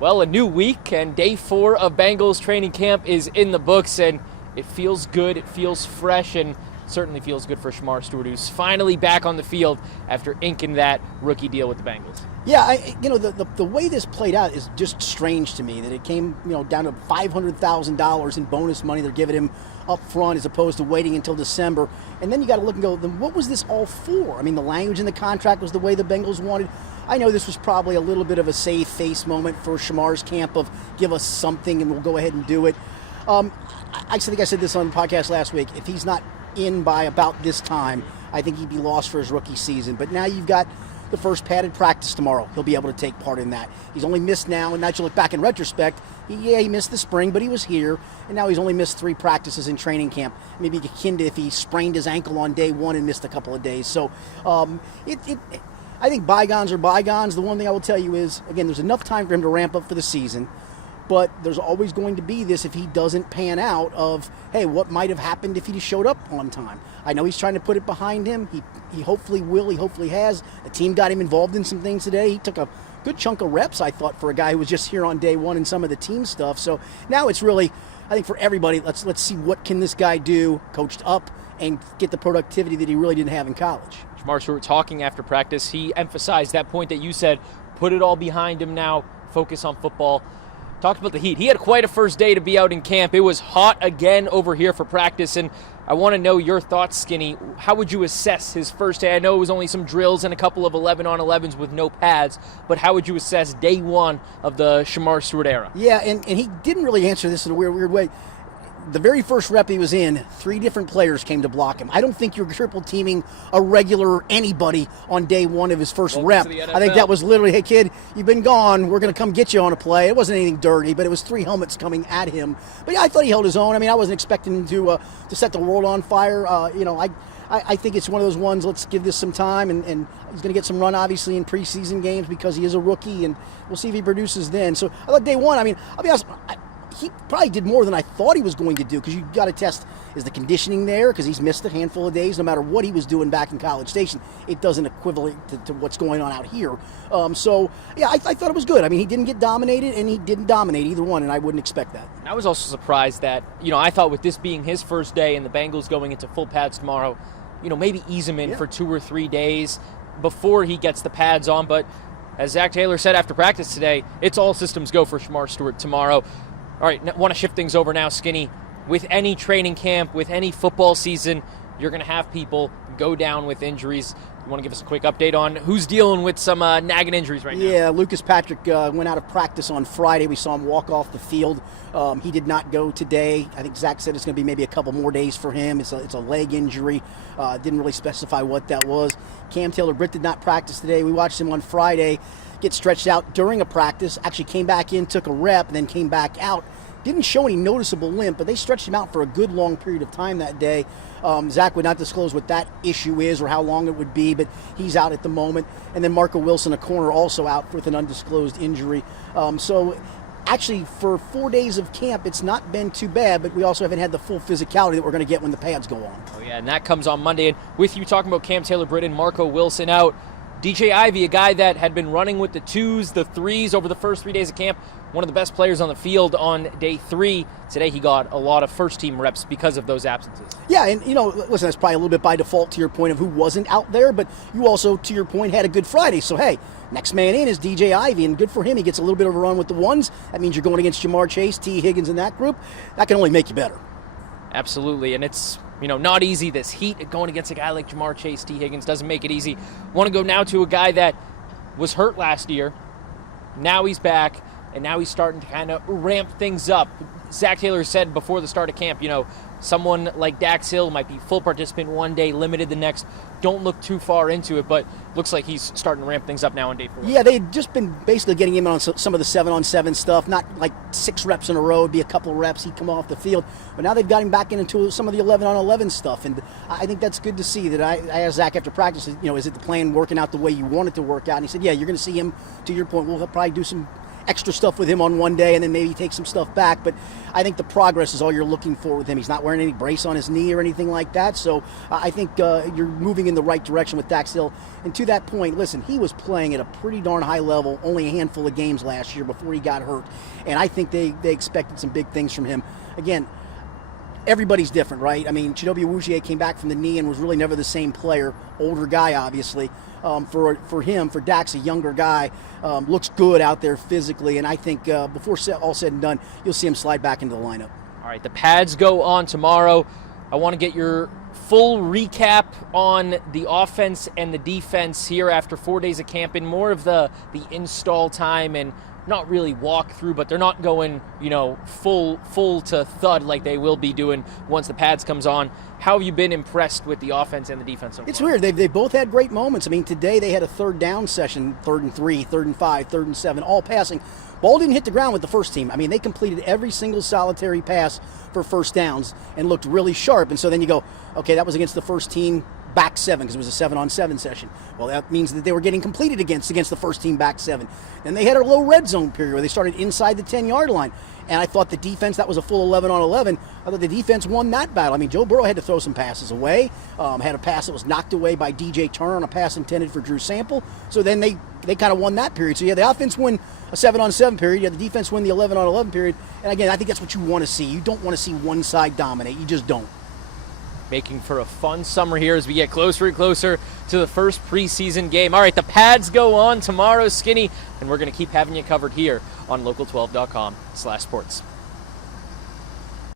Well, a new week and day 4 of Bengals Training Camp is in the books, and it feels good, it feels fresh, and certainly feels good for Shemar Stewart, who's finally back on the field after inking that rookie deal with the Bengals. Yeah, the way this played out is just strange to me, that it came down to $500,000 in bonus money they're giving him up front as opposed to waiting until December. And then you got to look and go, then what was this all for? I mean, the language in the contract was the way the Bengals wanted. I know this was probably a little bit of a save face moment for Shemar's camp of give us something and we'll go ahead and do it. I think I said this on the podcast last week. If he's not in by about this time, I think he'd be lost for his rookie season. But now you've got the first padded practice tomorrow. He'll be able to take part in that. He's only missed now, and now you look back in retrospect, he missed the spring, but he was here, and now he's only missed 3 practices in training camp. Maybe akin to if he sprained his ankle on day 1 and missed a couple of days. So I think bygones are bygones. The one thing I will tell you is, again, there's enough time for him to ramp up for the season, but there's always going to be this if he doesn't pan out of, hey, what might have happened if he just showed up on time. I know he's trying to put it behind him. He hopefully will. He hopefully has. The team got him involved in some things today. He took a good chunk of reps, I thought, for a guy who was just here on day 1 and some of the team stuff. So now it's really, I think for everybody, let's see what can this guy do, coached up, and get the productivity that he really didn't have in college. Shemar Stewart talking after practice, he emphasized that point that you said, put it all behind him now, focus on football. Talked about the heat. He had quite a first day to be out in camp. It was hot again over here for practice, and I want to know your thoughts, Skinny. How would you assess his first day? I know it was only some drills and a couple of 11-on-11s with no pads, but how would you assess day 1 of the Shemar Stewart era? Yeah, and he didn't really answer this in a weird way. The very first rep he was in, 3 different players came to block him. I don't think you're triple teaming a regular anybody on day 1 of his first rep. I think that was literally, hey kid, you've been gone. We're going to come get you on a play. It wasn't anything dirty, but it was 3 helmets coming at him. But yeah, I thought he held his own. I mean, I wasn't expecting him to set the world on fire. I think it's one of those ones, let's give this some time, and he's going to get some run, obviously, in preseason games because he is a rookie, and we'll see if he produces then. So I thought day 1, I mean, I'll be honest, he probably did more than I thought he was going to do, because you've got to test, is the conditioning there? Because he's missed a handful of days. No matter what he was doing back in College Station, it doesn't equivalent to what's going on out here. I thought it was good. I mean, he didn't get dominated, and he didn't dominate either one, and I wouldn't expect that. I was also surprised that, I thought with this being his first day and the Bengals going into full pads tomorrow, maybe ease him in for 2 or 3 days before he gets the pads on. But as Zach Taylor said after practice today, it's all systems go for Shemar Stewart tomorrow. All right, want to shift things over now, Skinny. With any training camp, with any football season, you're going to have people go down with injuries. You want to give us a quick update on who's dealing with some nagging injuries right now? Yeah, Lucas Patrick went out of practice on Friday. We saw him walk off the field. He did not go today. I think Zach said it's going to be maybe a couple more days for him. It's a leg injury. Didn't really specify what that was. Cam Taylor-Britt did not practice today. We watched him on Friday get stretched out during a practice, actually came back in, took a rep, and then came back out. Didn't show any noticeable limp, but they stretched him out for a good long period of time that day. Zach would not disclose what that issue is or how long it would be, but he's out at the moment. And then Marco Wilson, a corner, also out with an undisclosed injury. So actually, for 4 days of camp, it's not been too bad, but we also haven't had the full physicality that we're going to get when the pads go on. Oh, yeah, and that comes on Monday. And with you talking about Cam Taylor-Britt and Marco Wilson out, DJ Ivey, a guy that had been running with the 2s, the 3s over the first 3 days of camp, one of the best players on the field on day 3. Today he got a lot of first-team reps because of those absences. Yeah, and, listen, that's probably a little bit by default to your point of who wasn't out there, but you also, to your point, had a good Friday. So, hey, next man in is DJ Ivey, and good for him. He gets a little bit of a run with the 1s. That means you're going against Jamar Chase, T. Higgins in that group. That can only make you better. Absolutely, and it's not easy. This heat going against a guy like Jamar Chase, T. Higgins doesn't make it easy. Want to go now to a guy that was hurt last year. Now he's back, and now he's starting to kind of ramp things up. Zach Taylor said before the start of camp, someone like Dax Hill might be full participant one day, limited the next. Don't look too far into it, but looks like he's starting to ramp things up now on day 4. Yeah, they'd just been basically getting him on some of the 7-on-7 stuff, not like 6 reps in a row. It'd be a couple of reps, he'd come off the field. But now they've got him back into some of the 11-on-11 stuff, and I think that's good to see. That I asked Zach after practice, is it the plan working out the way you want it to work out? And he said, yeah, you're going to see him, to your point, we'll probably do some extra stuff with him on one day and then maybe take some stuff back. But I think the progress is all you're looking for with him. He's not wearing any brace on his knee or anything like that. So I think you're moving in the right direction with Dax Hill. And to that point, listen, he was playing at a pretty darn high level, only a handful of games last year before he got hurt. And I think they expected some big things from him. Again, everybody's different, right? I mean, Chidobe Awuzie came back from the knee and was really never the same player. Older guy, obviously. For him, for Dax, a younger guy, looks good out there physically. And I think before all said and done, you'll see him slide back into the lineup. All right, the pads go on tomorrow. I want to get your full recap on the offense and the defense here after 4 days of camp, and more of the install time, and not really walk through, but they're not going, full to thud like they will be doing once the pads comes on. How have you been impressed with the offense and the defense so far? It's weird. They both had great moments. I mean, today they had a third down session, 3rd and 3, 3rd and 5, 3rd and 7, all passing. Ball didn't hit the ground with the first team. I mean, they completed every single solitary pass for first downs and looked really sharp. And so then you go, okay, that was against the first team back 7 because it was a 7-on-7 session. Well, that means that they were getting completed against the first team back 7. Then they had a low red zone period where they started inside the 10-yard line. And I thought the defense, that was a full 11-on-11. I thought the defense won that battle. I mean, Joe Burrow had to throw some passes away. Had a pass that was knocked away by DJ Turner on a pass intended for Drew Sample. So then they kind of won that period. So you had the offense win a 7-on-7 period. You had the defense win the 11-on-11 period. And again, I think that's what you want to see. You don't want to see one side dominate. You just don't. Making for a fun summer here as we get closer and closer to the first preseason game. All right, the pads go on tomorrow, Skinny, and we're going to keep having you covered here on local12.com/sports.